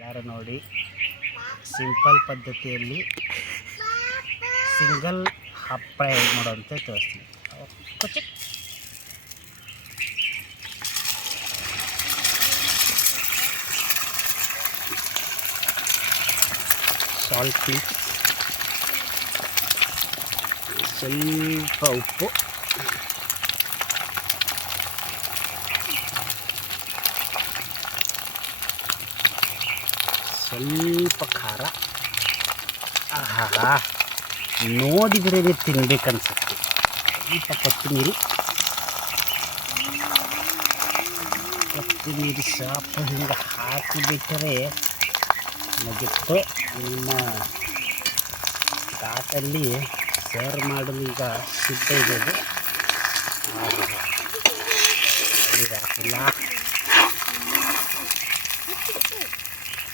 ಯಾರು ನೋಡಿ? ಸಿಂಪಲ್ ಪದ್ಧತಿಯಲ್ಲಿ ಸಿಂಗಲ್ ಹಪ್ಪ ಹೇಗೆ ಮಾಡೋಂತ ತೋರಿಸ್ತೀನಿ. ಕೊಚ್ಚಿ. ಸಾಲ್ಟ್. ಸ್ವಲ್ಪ ಉಪ್ಪು. ಸ್ವಲ್ಪ ಖಾರ. ಆಹಾ. ನೋಡಿದ್ರೇ ತಿನ್ಬೇಕನ್ಸುತ್ತೆ. ಸ್ವಲ್ಪ ಕೊತ್ತಂಬರಿ. ಕೊತ್ತಂಬರಿ ಸ್ವಲ್ಪ ಹಿಂಗೆ ಹಾಕಿಬಿಟ್ಟರೆ ಮುಗಿತ್ತು ನಿಮ್ಮ ಘಾಟಲ್ಲಿ ಸೇರ್ ಮಾಡಲು ಈಗ ಸಿದ್ಧ. ನೋಡಿ ಹಾಕಿಲ್ಲ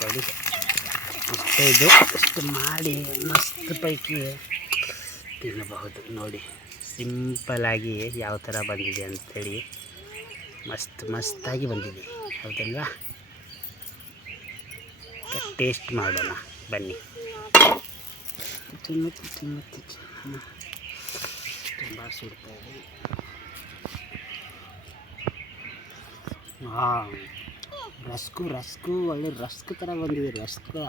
ಇದು ಇಷ್ಟು ಮಾಡಿ, ಮಸ್ತ್ ಪೈಕಿ ತಿನ್ನಬಹುದು. ನೋಡಿ ಸಿಂಪಲಾಗಿ ಯಾವ ಥರ ಬಂದಿದೆ ಅಂಥೇಳಿ ಮಸ್ತ್ ಮಸ್ತಾಗಿ ಬಂದಿದೆ. ಹೌದಲ್ವಾ? ಟೇಸ್ಟ್ ಮಾಡೋಣ, ಬನ್ನಿ. ತುಂಬ ಸುಡ್ತಾ ಇದೆ. ಹಾಂ ರಸ್ಕು ರಸ್ಕು ಒಳ್ಳೆ ರಸ್ಕ್ ತರ ಬಂದಿದೆ ರಸ್ಕು.